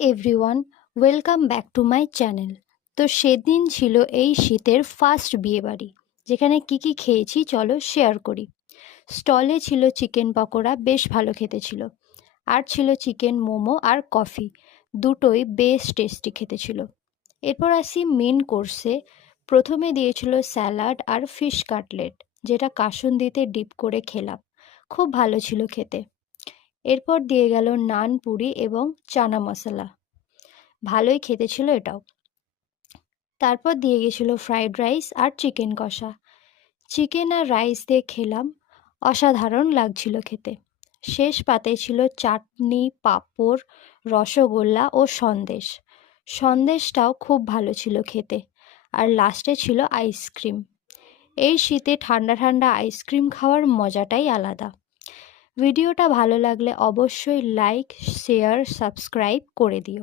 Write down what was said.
Everyone, welcome back to my channel. তো সেদিন ছিল এই শীতের ফার্স্ট বিয়েবাড়ি, যেখানে কি খেয়েছি চলো শেয়ার করি। স্টলে ছিল চিকেন পকোড়া, বেশ ভালো খেতে ছিল। আর ছিল চিকেন মোমো আর কফি, দুটোই বেশ টেস্টি খেতে ছিল। এরপর আসি মেন কোর্সে। প্রথমে দিয়েছিল স্যালাড আর ফিশ কাটলেট, যেটা কাসুন্দিতে ডিপ করে খেলাম, খুব ভালো ছিল খেতে। এরপর দিয়ে গেল নান পুরি এবং চানা মশলা, ভালোই খেতে ছিল এটাও। তারপর দিয়ে গেছিলো ফ্রাইড রাইস আর চিকেন কষা। চিকেন আর রাইস দিয়ে খেলাম, অসাধারণ লাগছিল খেতে। শেষ পাতে ছিল চাটনি, পাঁপড়, রসগোল্লা ও সন্দেশ। সন্দেশটাও খুব ভালো ছিল খেতে। আর লাস্টে ছিল আইসক্রিম। এই শীতে ঠান্ডা ঠান্ডা আইসক্রিম খাওয়ার মজাটাই আলাদা। ভিডিওটা ভালো লাগলে অবশ্যই লাইক, শেয়ার, সাবস্ক্রাইব করে দিও।